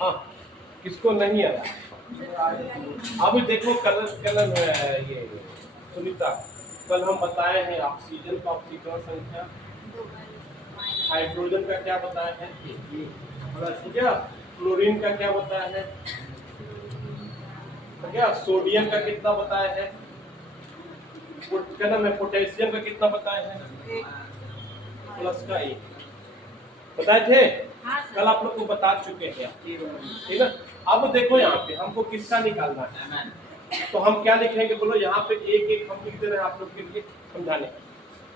हाँ, किसको नहीं आया? अभी देखो कलर कलर ये सुनीता, कल हम बताए हैं ऑक्सीजन का ऑक्सीकरण संख्या, हाइड्रोजन का क्या बताया है, ठीक है, क्लोरीन का क्या बताया है, तो क्या सोडियम का कितना बताया है, क्या नाम है, पोटेशियम का कितना बताया है, प्लस का एक बताए थे। हाँ, कल आप लोग को बता चुके हैं, ठीक है। अब देखो यहाँ पे हमको किसका निकालना है, तो हम क्या लिखेंगे बोलो, यहाँ पे एक एक हम लिख दे रहे हैं आप लोग के लिए समझाने।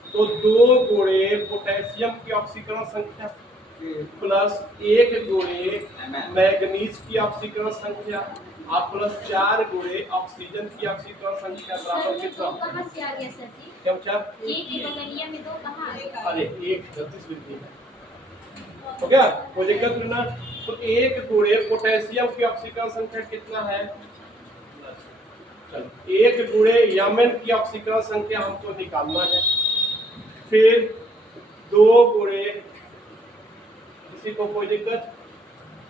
तो 2 गुणे पोटेशियम की ऑक्सीकरण संख्या प्लस 1 गुणे मैग्नीज की ऑक्सीकरण संख्या और प्लस 4 गुणे ऑक्सीजन की ऑक्सीकरण संख्या बराबर कितना? कहाँ से आ गया सर जी? क्या चार? एक के बगलिया में 2 कहाँ आ गया? अरे एक 36 वृद्धि है, हो गया कोई दिक्कत नहीं ना। तो 1 गुणे पोटेशियम की ऑक्सीकरण संख्या कितना है? चलो 1 गुणे Mn की ऑक्सीकरण संख्या हमको निकालना है, फिर 2 गुणे, किसी को कोई दिक्कत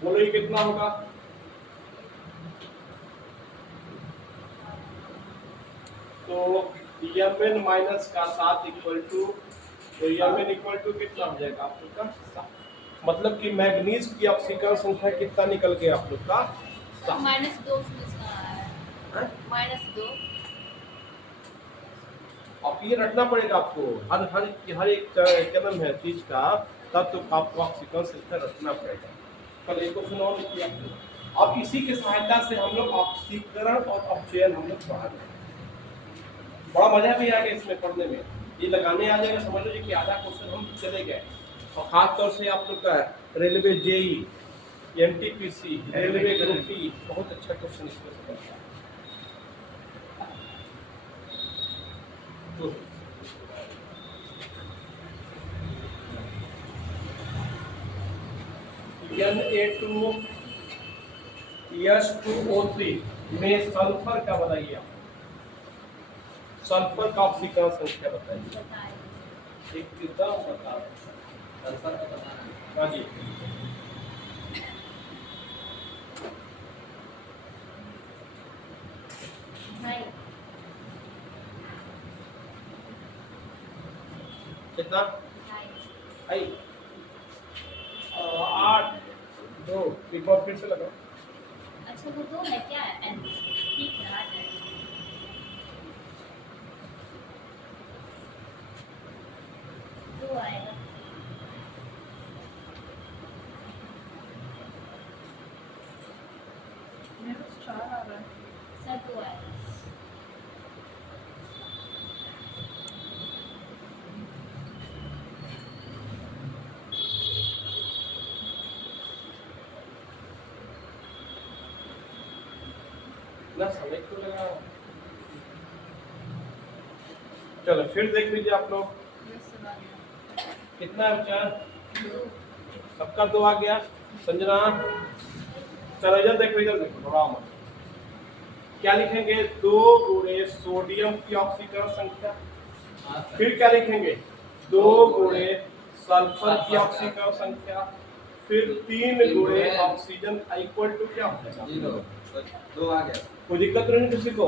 बोलो ये कितना होगा? तो Mn माइनस का 7 इक्वल टू, तो Mn इक्वल टू कितना हो जाएगा आप लोग का 7, मतलब कि मैग्नीज की ऑक्सीकरण संख्या कितना निकल गया आप लोग का? -2 -2। अब ये रखना पड़ेगा आपको, हर एक कदम है चीज का, तब तो आपको ऑक्सीकरण संख्या रखना पड़ेगा। कल एक क्वेश्चन और लिखिए आप लोग। अब इसी की सहायता से हम लोग ऑक्सीकरण और अपचयन हम लोग पढ़ा रहे हैं, बड़ा मजा भी आएगा इसमें पढ़ने में, ये लगाने आ जाएगा, समझ लो कि आधा क्वेश्चन हम चले गए। और खास तौर से आप लोग का railway JE, NTPC, railway group D, बहुत अच्छा क्वेश्चन इसमें से बनता है। Na2S2O3 में सल्फर का बताइए आप, सल्फर का ऑक्सीकरण संख्या बताइए, एकदम बता सल्फर का बताना। हाँ जी, कितना? 8 2 एक बार फिर से लगाओ। अच्छा वो 2 है क्या? ठीक है, आ जाएगा। 2 आएगा। मेरे पास 4 आ रहा है सर 2 आएगा। ना समय क्यों लगा? चलो फिर देख लीजिए आप लोग, कितना है बच्चा? सबका 2 आ गया। संजना चलो इधर देखो, इधर देखो, घबराओ मत। क्या लिखेंगे? 2 गुणे सोडियम की ऑक्सीकरण संख्या, फिर क्या लिखेंगे? 2 गुणे सल्फर की ऑक्सीकरण संख्या, फिर 3 गुणे ऑक्सीजन इक्वल टू क्या हो जाएगा? 2 आ गया। कोई दिक्कत नहीं किसी को?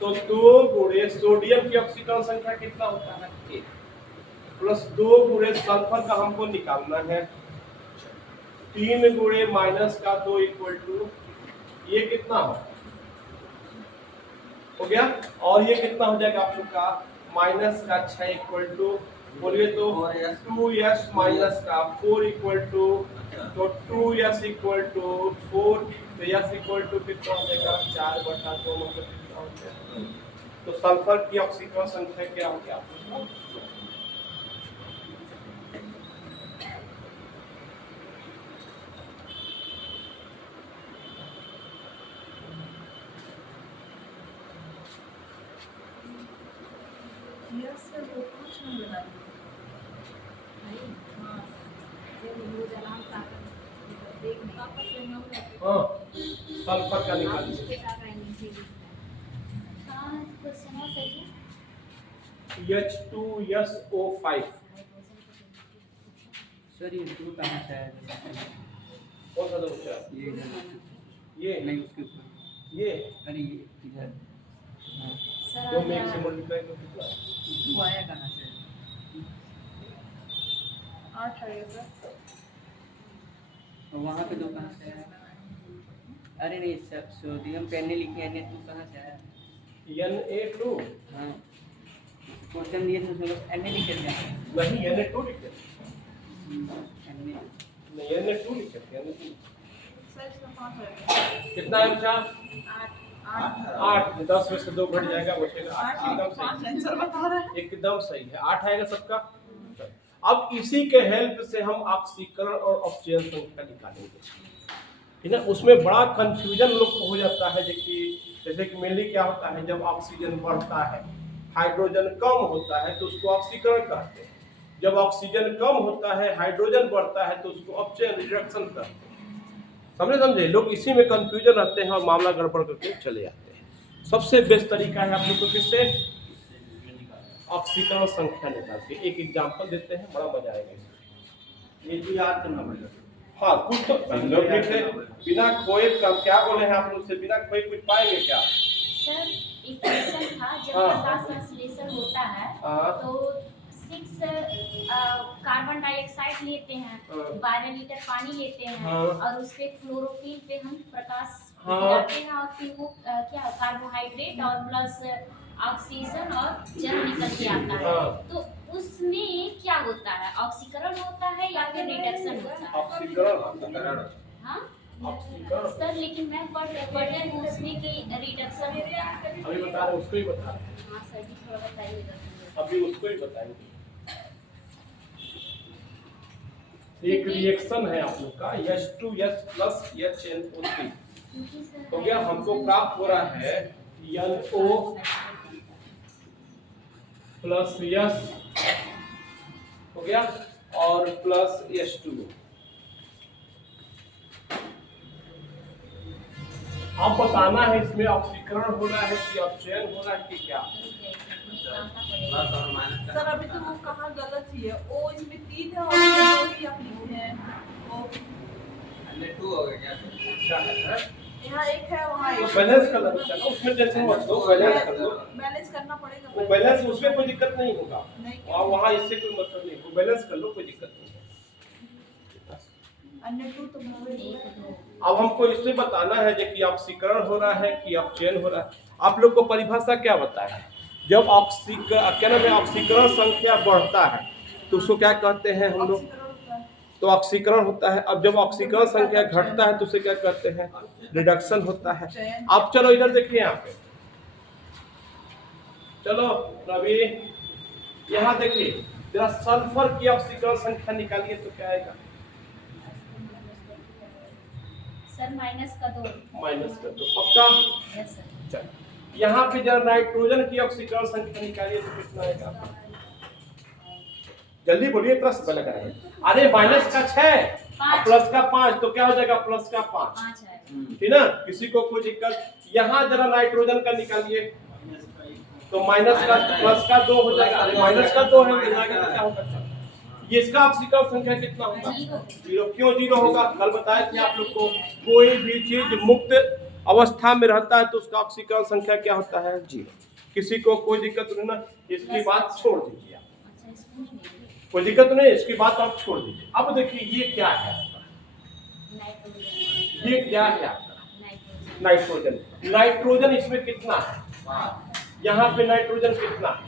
तो 2 गुणे सोडियम की ऑक्सीकरण संख्या कितना होता है? 1 प्लस 2 गुणे सल्फर का हमको निकालना है, 3 गुणे माइनस का 2 इक्वल टू, ये कितना हो गया? और ये कितना हो जाएगा आप लोग का? माइनस का 6 इक्वल टू, बोलिए तो 2s माइनस का 4 इक्वल टू, तो 2s इक्वल टू 4, तो s इक्वल टू कितना हो जाएगा? 4/2, मतलब कितना हो जाएगा? तो सल्फर की ऑक्सीकरण संख्या क्या हो गया? यस सर वो कुछ नहीं बना रही नहीं। हाँ ये वो जलाम ताकत देख पापा से हम हाँ, सल्फर का निकालिए। इसके साथ आएंगे जी। हाँ क्वेश्चन और सही है। H2SO5 सर ये दो कहाँ से आया? कौन सा दो बच्चा? ये इधर। ये नहीं उसके ऊपर। ये अरे ये इधर। हाँ। सर दो आ में एक गया। से मल्टीप्लाई कर कितना? वो आया कहाँ से? 8 आएगा। और वहाँ पे दो कहाँ से आया? अरे नहीं सर, सोडियम पे एन लिखे एन टू कहाँ से आया? Na2 हाँ क्वेश्चन दिए थे उसमें बस एन लिखे थे। नहीं Na2 लिखे एन नहीं Na2 लिखे थे Na2 सर इसमें 5 आएगा। कितना है बच्चा? 8 8 10 में से 2 घट जाएगा बचेगा 8 एकदम 5 सही आंसर बता रहा है। एकदम सही है 8 आएगा सबका। अब इसी के हेल्प से हम ऑक्सीकरण और ऑक्सीजन संख्या निकालेंगे है ना। उसमें बड़ा कंफ्यूजन लोग को हो जाता है जैसे कि मेनली क्या होता है जब ऑक्सीजन बढ़ता है हाइड्रोजन कम होता है तो उसको ऑक्सीकरण कहते हैं। जब ऑक्सीजन कम होता है हाइड्रोजन बढ़ता है तो उसको ऑक्सीजन रिडक्शन कहते हैं। समझे लोग इसी में कंफ्यूजन रहते हैं और मामला गड़बड़ करके चले जाते हैं। सबसे बेस्ट तरीका है आप लोग को किससे ऑक्सीकरण संख्या निकाल के एक एग्जांपल देते हैं बड़ा मजा आएगा इसमें। ये तो याद करना पड़ेगा। हाँ कुछ तो लोग ठीक है बिना खोए क्या बोले हैं आप लोग से बिना खोए कुछ पाएंगे क्या? सर इक्वेशन था जब हाँ। प्रकाश संश्लेषण होता है हाँ। तो 6 कार्बन डाइऑक्साइड लेते हैं, हाँ। 12 लीटर पानी लेते हैं हाँ। और उस पे क्लोरोफिल पे हम प्रकाश हाँ। गिराते हैं और फिर वो क्या कार्बोहाइड्रेट और प्लस ऑक्सीजन और जल निकल के आता है। हाँ। तो उसमें क्या होता है ऑक्सीकरण होता है या फिर रिडक्शन होता है? ऑक्सीकरण हाँ ऑक्सीकरण सर लेकिन मैं पढ़ी हूँ उसमें कि रिडक्शन होता है। अभी बता रहे उसको ही बता रहे हैं। हाँ सर जी थोड़ा बताइएगा। अभी उसको ही बताएंगे। एक रिएक्शन है आप लोग का H2S प्लस HNO3 क्योंकि सर हो गया। हमको प्राप्त हो रहा है NO प्लस S हो गया और प्लस H2O। अब बताना है इसमें ऑक्सीकरण हो रहा है कि अपचयन हो रहा है कि क्या? सर अभी तो वो कहाँ गलत ही है। ओ इसमें 3 है और इसमें 2 ही आप लिखे हैं। ओ Na2 हो गया क्या? क्या है? यहाँ 1 है वहाँ तो 1 बैलेंस कर लो चलो उसमें टेंशन मत लो बैलेंस कर लो। बैलेंस करना पड़ेगा। वो बैलेंस उसमें कोई दिक्कत नहीं होगा नहीं और वहाँ इससे कोई मतलब नहीं। वो बैलेंस कर लो कोई दिक्कत नहीं है। अन्य 2 तो बहुत अब हमको इसमें बताना है जो कि ऑक्सीकरण हो रहा है कि अपचयन हो रहा है। आप लोग को परिभाषा क्या बताया है? जब ऑक्सीकरण संख्या बढ़ता है तो उसको क्या कहते हैं हम लोग? तो ऑक्सीकरण होता है। अब जब ऑक्सीकरण संख्या घटता है तो उसे क्या कहते हैं? रिडक्शन होता है। अब चलो इधर देखिए यहाँ पे चलो रवि यहाँ देखिए जरा सल्फर की ऑक्सीकरण संख्या निकालिए तो क्या आएगा? सर माइनस का 2। माइनस का 2 पक्का। Yes sir. चलो यहाँ पे जरा नाइट्रोजन की ऑक्सीकरण संख्या निकालिए तो कितना आएगा? जल्दी बोलिए इतना समय लगा है। अरे माइनस का 6 प्लस का 5 तो क्या हो जाएगा? प्लस का 5 5 है। ठीक ना। किसी को कोई दिक्कत? यहाँ जरा नाइट्रोजन का निकालिए तो माइनस का प्लस का 2 हो जाएगा। अरे माइनस का 2 है तो क्या होगा? ये इसका ऑक्सीकरण संख्या कितना होगा? 0। क्यों 0 होगा? कल बताया कि आप लोग को कोई भी चीज मुक्त अवस्था में रहता है तो उसका ऑक्सीकरण संख्या क्या होता है? 0। किसी को कोई दिक्कत नहीं ना। इसकी बात छोड़ दीजिए आप। अच्छा इसमें नहीं कोई दिक्कत नहीं इसकी बात आप छोड़ दीजिए। अब देखिए ये क्या है आपका? नाइट्रोजन। ये क्या है आपका? नाइट्रोजन। नाइट्रोजन। नाइट्रोजन इसमें कितना है? यहाँ पे नाइट्रोजन कितना है?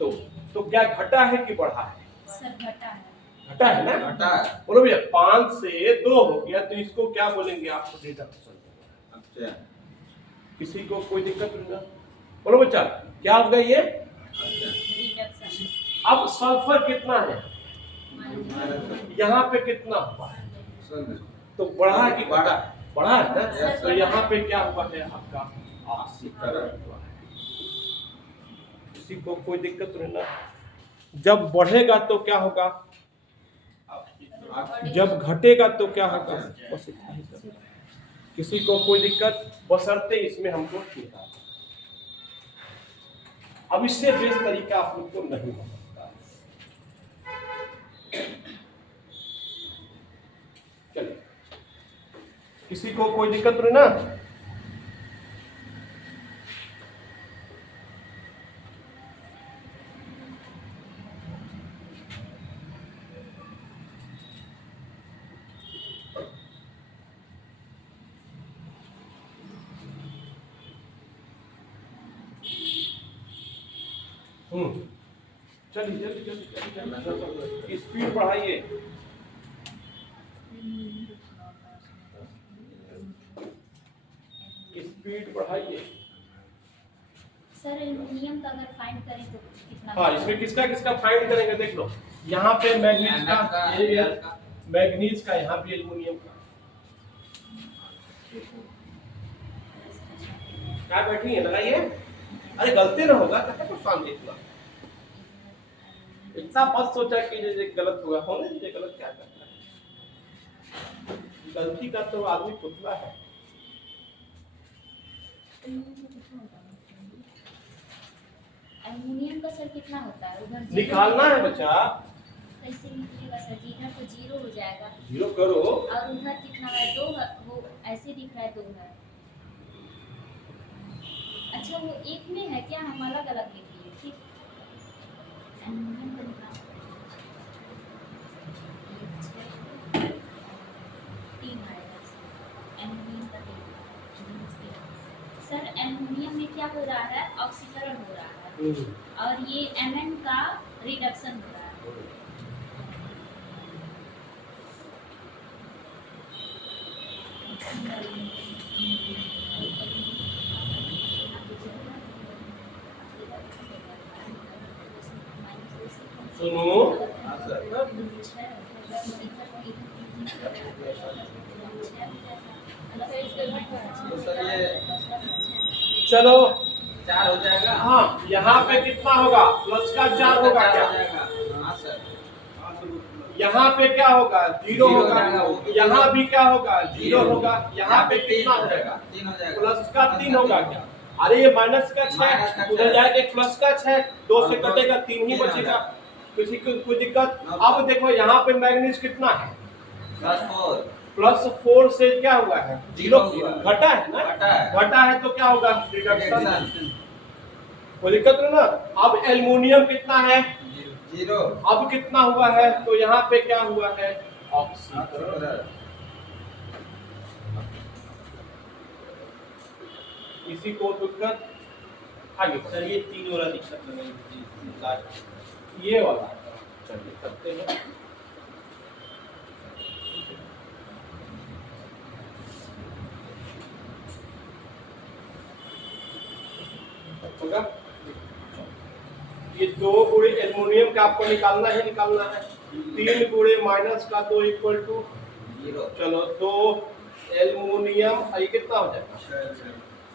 2। तो क्या घटा है कि बढ़ा है? सर घटा है। घटा है ना। घटा है। बोलो भैया 5 से 2 हो गया तो इसको क्या बोलेंगे आप? रिडक्शन। अच्छा किसी को कोई दिक्कत नहीं ना। बोलो बच्चा क्या होगा ये? रिडक्शन। अब सल्फर कितना है? यहाँ पे कितना हुआ है? तो बढ़ा है कि घटा? बढ़ा है ना। Yes, तो यहाँ पे क्या हुआ है आपका? ऑक्सीकरण। किसी को कोई दिक्कत नहीं ना। जब बढ़ेगा तो क्या होगा? जब घटेगा तो क्या होगा? किसी को कोई दिक्कत? बशर्ते इसमें हमको निकालना। अब इससे बेस्ट तरीका आप लोग को नहीं हो सकता। किसी को कोई दिक्कत नहीं ना? चलिए जल्दी जल्दी जल्दी स्पीड बढ़ाइए। स्पीड बढ़ाइए। सर एल्युमिनियम का अगर फाइंड करें तो कितना? हाँ, इसमें किसका किसका फाइंड करेंगे देख लो। यहाँ पे मैग्नीज का, ये मैग्नीज का, यहाँ पे एल्युमिनियम का। क्या बैठी है, लगाइए। अरे गलती ना होगा, क्या परेशान देखना। इतना मत सोचा कि ये गलत होगा, होने दीजिए, गलत क्या करता है। गलती का तो आदमी पुतला है। एल्युमिनियम का सर कितना होता है उधर? निकालना है बच्चा। कैसे निकलेगा सर जी? इधर तो जीरो हो जाएगा। जीरो करो। और उधर कितना है? 2 है, वो ऐसे दिख रहा है 2 है। अच्छा वो एक में है क्या? हम अलग अलग लिख लिए, ठीक। एल्युमिनियम का निकाल 3 आएगा एल्युमिनियम का 3। सर एल्युमिनियम में क्या हो रहा है? ऑक्सीकरण हो रहा है और ये Mn का रिडक्शन हो रहा है। सुनो, हाँ सर। तो सर ये चलो 4 हो जाएगा। हाँ, यहाँ पे कितना होगा? प्लस का 4 होगा क्या? हाँ सर। यहाँ पे क्या होगा? 0 हो होगा। जाएगा, वो भी यहाँ भी क्या होगा? 0 0 होगा। यहाँ पे कितना हो जाएगा? 3 हो जाएगा। प्लस का 3 होगा क्या? अरे ये माइनस का 6, उधर जाके प्लस का 6, 2 से कटेगा, 3 ही बचेगा। किसी को कोई दिक्कत? अब देखो यहाँ पे मैग्नीज कितना है? +4। +4 से क्या हुआ है? 0 घटा है ना? घटा है तो क्या होगा? रिडक्शन। कोई दिक्कत नहीं ना? अब एल्युमिनियम कितना है? 0। अब कितना हुआ है? तो यहाँ पे क्या हुआ है? ऑक्सीकरण। किसी को दिक्कत? आगे सर ये 3 वाला दिक्कत नहीं लास्ट, ये वाला चलिए करते हैं। होगा? ये 2 गुणे एल्युमिनियम का आपको निकालना है। 3 गुणे माइनस का 2 इक्वल टू 0। चलो 2 एल्युमिनियम, ये कितना हो जाएगा?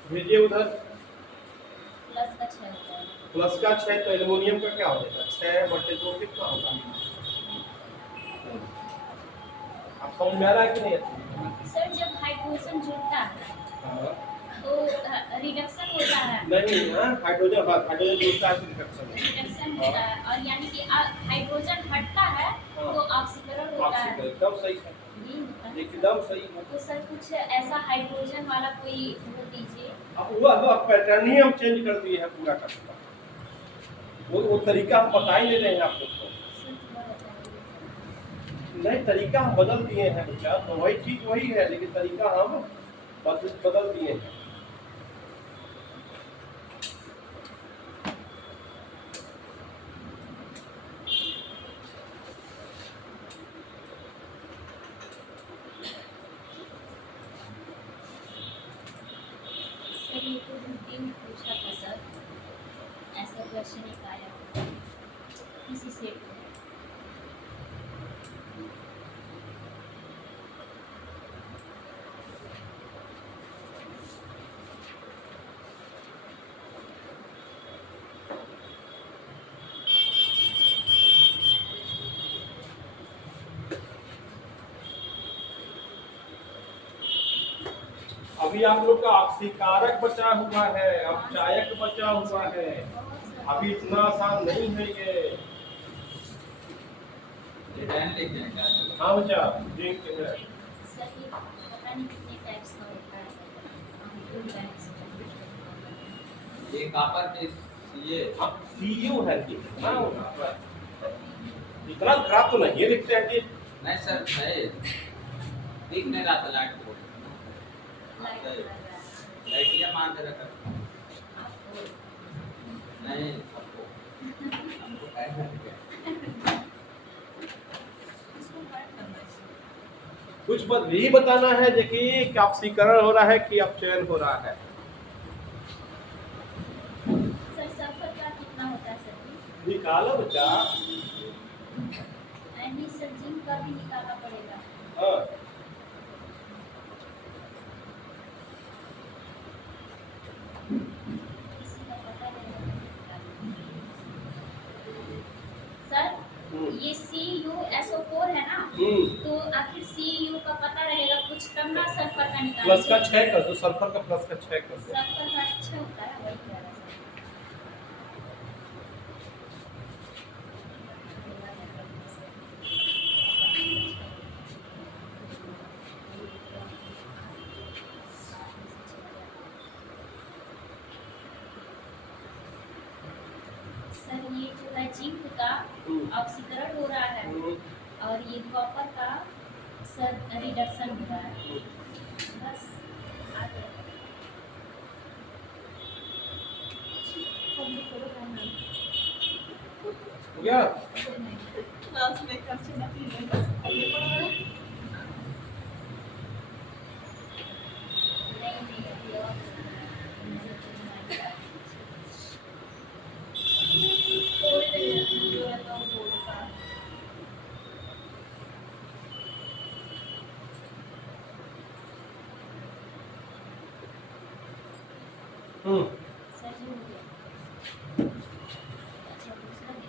भेजिए उधर। प्लस का 6 होता है। प्लस का 6 तो एल्युमिनियम का क्या हो जाएगा? 6/2 कितना होगा? आप समझ में आ रहा है कि नहीं? सर जब हाइड्रोजन जुड़ता है तो रिडक्शन होता है। नहीं, हाइड्रोजन जुड़ता है तो रिडक्शन होता है और यानी कि हाइड्रोजन हटता है तो ऑक्सीकरण होता है। एकदम सही है, ये होता है। एकदम सही है। तो सर कुछ ऐसा हाइड्रोजन वाला कोई वो दीजिए। अब वो पैटर्न ही हम चेंज कर दिए हैं पूरा का पूरा। वो तरीका हम बता ही ले रहे हैं आप लोग को। नहीं, तरीका हम बदल दिए हैं बच्चा, तो वही चीज वही है, लेकिन तरीका हम बदल दिए हैं। सर ये तो रूटीन पूछा था सर, ऐसा क्वेश्चन एक आया किसी सेट में। अभी आप लोग का ऑक्सीकारक बचा हुआ है, अपचायक बचा हुआ है। अभी इतना आसान नहीं है ये। ये 10 लिख देंगे। हाँ बच्चा, जिंक है। सर ये पता नहीं कितने ये कॉपर के ये हाँ सीयू है जी हाँ इतना खराब तो नहीं है लिखते हैं जी नहीं सर है ठीक नहीं रहा था लाइट को लाइट ये मान दे रखा नहीं आपको क्या है कुछ बात यही बताना है जो कि ऑक्सीकरण हो रहा है कि अपचयन हो रहा है सर सल्फर का कितना होता है सर? निकालो बच्चा यानी सर जिंक का भी निकालना पड़ेगा। हाँ किसी का पता नहीं सर ये CuSO4 है ना तो आखिर Cu का पता रहेगा कुछ तब ना सल्फर का निकालेंगे। प्लस का 6 कर दो सल्फर का प्लस का 6 कर दो सल्फर का अच्छा होता है वही कह रहा सर। सर ये जो है जिंक का ऑक्सीकरण हो रहा है और ये कॉपर का सर रिडक्शन हो रहा है। बस आ गया। हो गया क्लास में कच्चे नहीं है बस ये पढ़ा है नहीं नहीं अभी और थोड़ी देर जो है तो बोलता सर जी हो गया। अच्छा दूसरा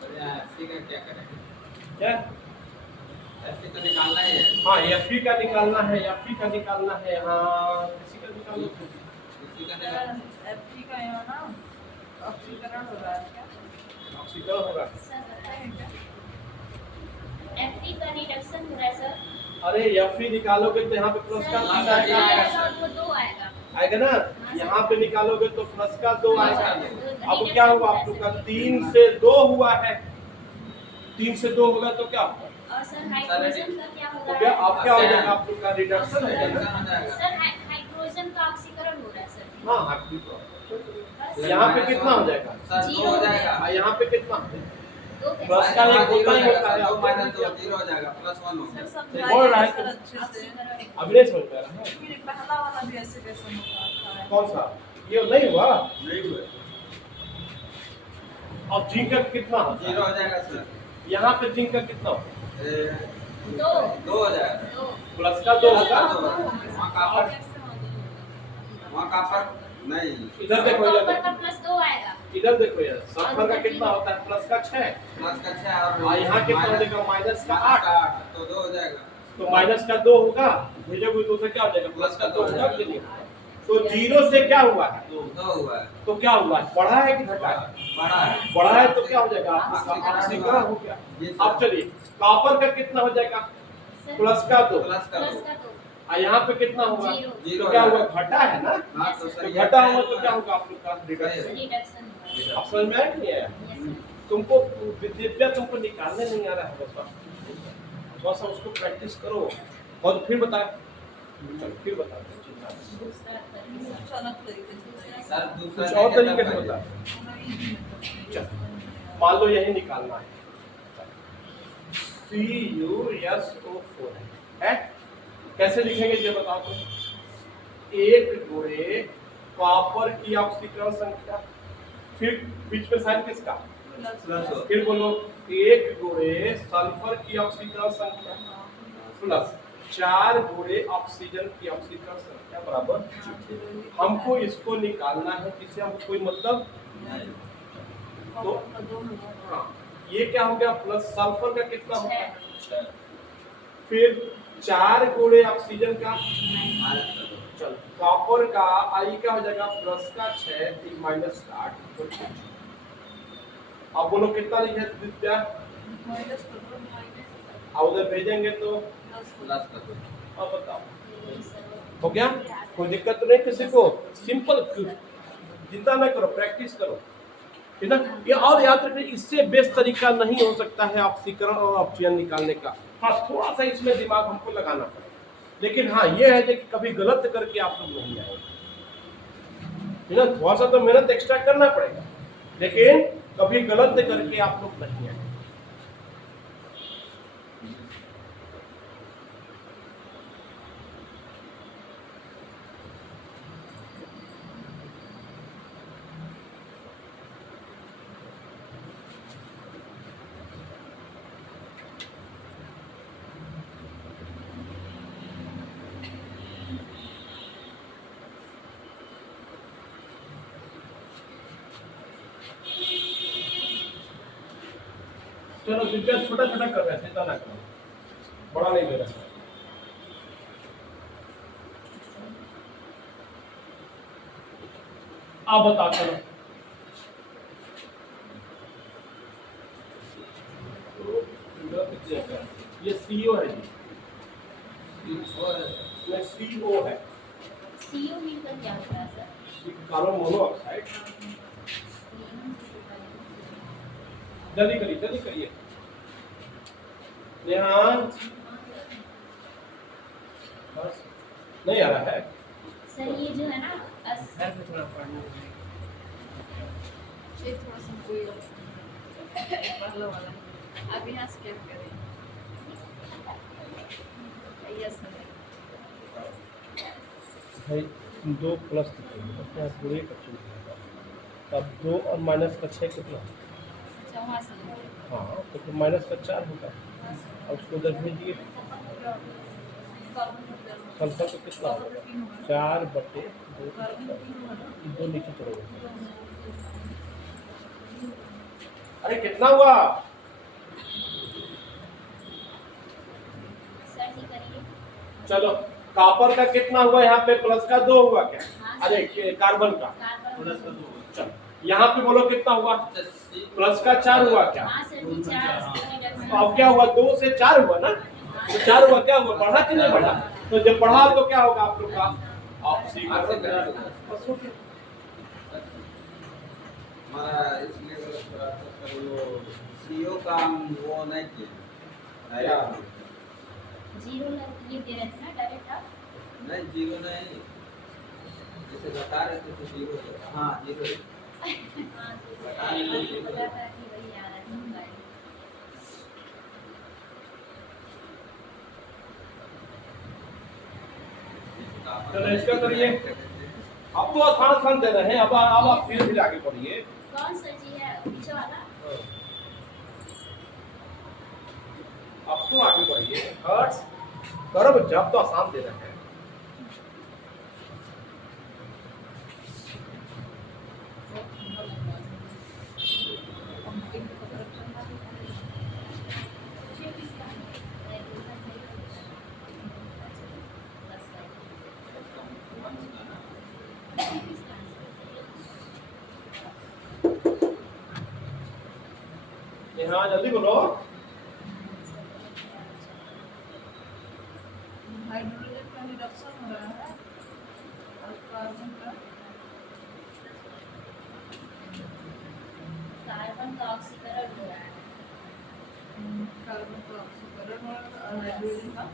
देखिए एफसी का क्या करेंगे क्या एफसी तो निकालना ही है हाँ एफी का निकालना है एफी का निकालना है हाँ किसी का निकालना है एफसी का निकालना एफटी का यहाँ ना ऑक्सीकरण हो रहा है क्या ऑक्सीकरण होगा सर है क्या FT का रिडक्शन हो रहा है सर। अरे एफी निकालोगे तो यहाँ पे प्लस का सर, 3 आएगा आएगा वो 2 आएगा। आएगा ना हाँ, यहाँ पे निकालोगे तो प्लस का 2 हाँ, आएगा सर, अब क्या हुआ आप लोग का 3 से 2 हुआ है 3 से 2 होगा तो क्या होगा और सर हाइड्रोजन का क्या हो तो रहा क्या है? अब क्या हो जाएगा आप लोग का रिडक्शन है ना हो जाएगा सर हाइड्रोजन का ऑक्सीकरण हो रहा है सर। हाँ हाँ ठीक है बस यहाँ पे कितना हो जाएगा सर 2 हो जाएगा हाँ यहाँ पे कितना हो जाएगा 2 के बस साथ का एक होता ही होता है, दो अब माइनस क्या 2 0 हो जाएगा प्लस 1 हो सर गया बोल रहा है समझाइए तो- सर अच्छे से ऑक्सीकरण अभिलेख हो जा रहा है फिर पहला वाला भी ऐसे कैसे होता है कौन सा ये नहीं हुआ नहीं हुआ और जिंक का कितना होता 0 है हो जाएगा सर यहाँ पे जिंक का कितना होता है 2 2 हो जाएगा 2 प्लस का 2 होगा वहाँ कॉपर वहाँ कॉपर नहीं इधर देखो कॉपर इधर का प्लस 2 आएगा। इधर देखो यार सल्फर का कितना होता है प्लस का 6 प्लस का 6 और और यहाँ कितना हो जाएगा माइनस का 8 तो 2 हो जाएगा तो माइनस का 2 होगा भेजोगे तो से क्या हो जाएगा प्लस का 2 होगा कि नहीं तो 0 से क्या हुआ है 2 हुआ है तो क्या हुआ है बढ़ा है कि घटा है बड़ा है बढ़ा है तो क्या हो जाएगा आपका ऑक्सीकरण हो गया अब चलिए कॉपर का कितना हो जाएगा सर प्लस का 2 प्लस का प्लस 2 का 2 और यहाँ पे कितना होगा जीरो। तो क्या हुआ घटा है ना हाँ तो तो सर घटा हुआ तो क्या होगा आप लोग का रिडक्शन रिडक्शन हो रहा आप समझ में आया कि नहीं आया है। Yes sir. तुमको विद्या तुमको निकालने नहीं आ रहा है बस उसको प्रैक्टिस करो और फिर बता चलो फिर बता दूसरा तरीका। कुछ अलग तरीके से सर दूसरा कुछ और तरीके से बता चल मान लो यही निकालना है CuSO4 है कैसे लिखेंगे ये बताओ तो एक गुणे कॉपर की ऑक्सीकरण संख्या फिर बीच में साइन किसका प्लस फिर बोलो एक गुणे सल्फर की ऑक्सीकरण संख्या प्लस 4 गुणे ऑक्सीजन की ऑक्सीजन संख्या बराबर। हमको इसको निकालना है, किसी हमको कोई मतलब तो हाँ, ये क्या हो गया प्लस सल्फर का कितना होता है 6, फिर 4 गुणे ऑक्सीजन का चल कॉपर का आई क्या हो जाएगा प्लस का 6 माइनस का 8। अब बोलो कितना लिखे दिव्या, अब उधर भेजेंगे तो प्लस कर दो। अब बताओ हो गया, कोई दिक्कत तो नहीं किसी को, सिंपल, चिंता ना करो, प्रैक्टिस करो, है ना। ये और याद रखिए इससे बेस्ट तरीका नहीं हो सकता है ऑक्सीकरण और ऑक्सीजन निकालने का। हाँ थोड़ा सा इसमें दिमाग हमको लगाना पड़ेगा, लेकिन हाँ ये है कि कभी गलत करके आप लोग नहीं आएंगे, है ना। थोड़ा सा तो मेहनत एक्स्ट्रा करना पड़ेगा, लेकिन कभी गलत करके आप लोग नहीं आएंगे। चलो दिव्या छोटा छोटा कर रहे हैं, चिंता ना करो, बड़ा नहीं ले रहा। आप बताओ चलो, ये CO है जी, ये CO है, CO मिलकर क्या होता है सर? Carbon monoxide. जल्दी करिए जल्दी करिए नेहा, बस नहीं आ रहा है सर ये जो है ना घर पे थोड़ा पढ़ना है। ये थोड़ा सा कोई पहला वाला अब यहाँ से क्या करें यस भाई 2 प्लस अपने पूरे का अब 2 और माइनस का 6 कितना, वहाँ से हाँ तो फिर माइनस का 4 होगा, अब उसको उधर भेजिए, सल्फर का कितना होगा 4/2, 2 नीचे चलोगे, अरे कितना हुआ सर जी करिए। चलो कॉपर का कितना हुआ यहाँ पे प्लस का 2 हुआ क्या, हाँ, अरे कार्बन का, कार्बन प्लस का 2 चलो यहाँ पे बोलो कितना हुआ प्लस का 4 हुआ क्या, हाँ सर जी 4 तो अब क्या हुआ 2 से 4 हुआ ना, तो 4 हुआ क्या हुआ, बढ़ा कि नहीं बढ़ा, तो जब बढ़ा तो क्या होगा आप लोग का ऑक्सीकरण। बस हो गया। हमारा इसलिए थोड़ा सा वो CO का हम वो नहीं किए, क्या? जीरो ये दे रहे थे ना डायरेक्ट आप, नहीं 0 नहीं, जैसे बता रहे थे तो 0 है, हाँ 0 है। हाँ बता रहे थे 0 पता है। था कि वही आ रहा है सबका। चलो इसका करिए, अब तो आसान दे रहे हैं, अब आप फिर आगे बढ़िए। कौन सर जी है पीछे वाला? अब तो आगे बढ़िए, हर्ट्ज करो बच्चा, अब तो आसान दे रहे हैं। हाँ जल्दी बोलो। हाइड्रोजन का रिडक्शन हो रहा है और कार्बन का ऑक्सीकरण हो रहा है। कार्बन का ऑक्सीकरण और हाइड्रोजन का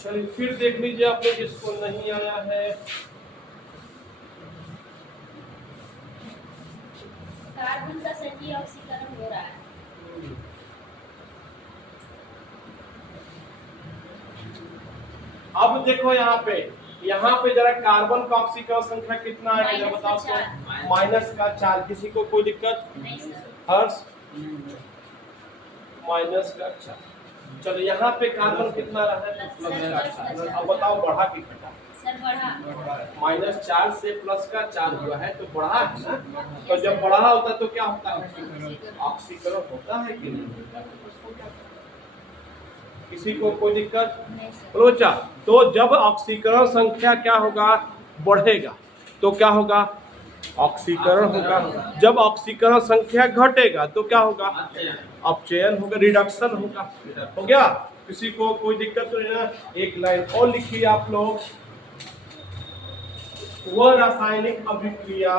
चलिए फिर देख लीजिए आप लोग, जिसको नहीं आया है कार्बन का सही ऑक्सीकरण हो रहा है। अब देखो यहाँ पे जरा कार्बन का ऑक्सीकरण संख्या कितना है जरा बताओ तो। -4। किसी को कोई दिक्कत? नहीं सर। हर्ष माइनस का 4। चलो यहाँ पे कार्बन कितना रहा है? प्लस का 4। अब बताओ बढ़ा कि घटा? सर बढ़ा। -4 से +4 हुआ है तो बढ़ा है ना। तो जब बढ़ा होता तो क्या होता है? ऑक्सीकरण होता है कि नहीं होता? किसी को कोई दिक्कत? नहीं सर। बोलो बच्चा। तो जब ऑक्सीकरण संख्या क्या होगा? बढ़ेगा तो क्या होगा? ऑक्सीकरण होगा। जब ऑक्सीकरण संख्या घटेगा तो क्या होगा? अपचयन होगा, रिडक्शन होगा। हो गया? किसी को कोई दिक्कत तो नहीं ना? एक लाइन और लिखिए आप लोग। वह रासायनिक अभिक्रिया,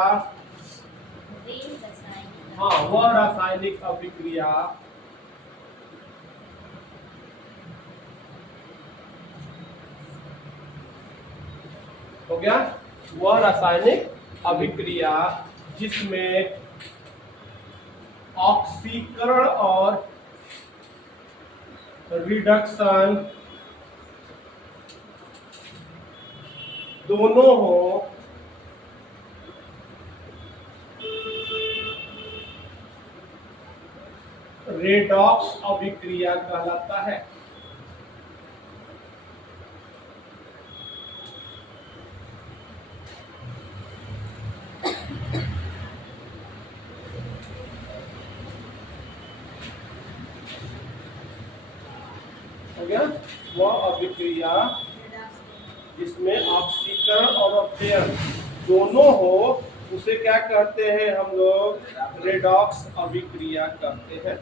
हाँ वह रासायनिक अभिक्रिया हो गया? वह रासायनिक अभिक्रिया जिसमें ऑक्सीकरण और रिडक्शन दोनों हो, रेडॉक्स अभिक्रिया कहलाता है। हो गया? वह अभिक्रिया जिसमें ऑक्सीकरण और अपचयन दोनों हो उसे क्या कहते हैं हम लोग? रेडॉक्स अभिक्रिया कहते हैं।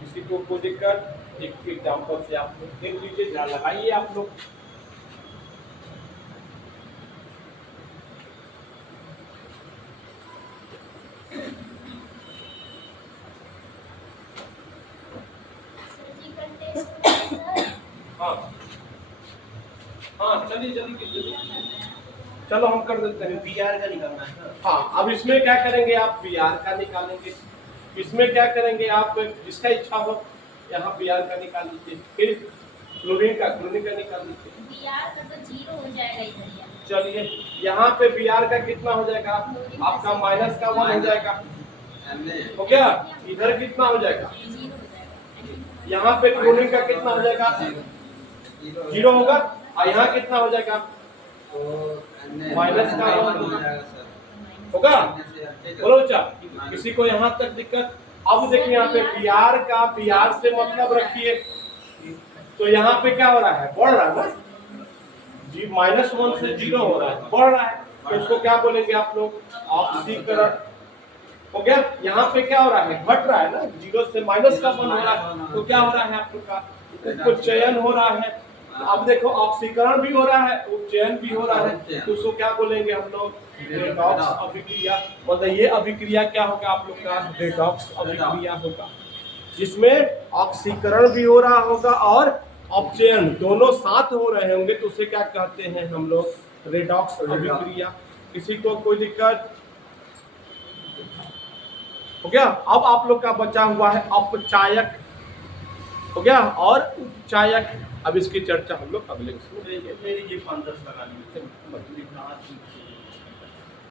किसी को कोई दिक्कत? एक एग्जाम्पल से आप लोग देख लीजिए, ध्यान लगाइए आप लोग। हाँ हाँ चलिए जल्दी चलो हम कर देते हैं। PR का निकालना है। हाँ अब इसमें क्या करेंगे आप? Br का निकालेंगे। इसमें क्या करेंगे आप? जिसका इच्छा हो यहाँ Br का निकाल लीजिए। फिर क्लोरीन का निकाल लीजिए। Br का तो 0 हो जाएगा इधर। चलिए यहाँ पे Br का कितना हो जाएगा? आपका -1 हो जाएगा। हो गया? इधर कितना हो जाएगा? 0 हो जाएगा। यहाँ पे क्लोरीन का कितना हो जाएगा? 0 होगा। और यहाँ कितना हो जाएगा? माइनस का होगा। बोलो बच्चा, किसी को यहाँ तक दिक्कत? अब देखिए यहाँ पे Br से मतलब रखिए तो यहाँ पे क्या हो रहा है? बढ़ रहा है ना जी। -1 से 0 हो रहा है, बढ़ रहा है तो उसको क्या बोलेंगे आप लोग? ऑक्सीकरण। हो गया? यहाँ पे क्या हो रहा है? घट रहा है ना, 0 से -1 हो रहा है तो क्या हो रहा है आप लोग का? उपचयन हो रहा है। अब देखो ऑक्सीकरण भी हो रहा है, उपचयन भी हो रहा है तो उसको क्या बोलेंगे हम लोग? रेडॉक्स अभिक्रिया। मतलब ये अभिक्रिया क्या होगा आप लोग का? रेडॉक्स अभिक्रिया होगा जिसमें ऑक्सीकरण भी हो रहा होगा और अपचयन दोनों साथ हो रहे होंगे तो उसे क्या कहते हैं हम लोग? रेडॉक्स अभिक्रिया। किसी को कोई दिक्कत? हो गया? अब आप लोग का बचा हुआ है अपचायक। हो गया? और उपचायक। अब इसकी चर्चा हम लोग अगले उसमें मेरी ये 5-10 लगा लीजिए।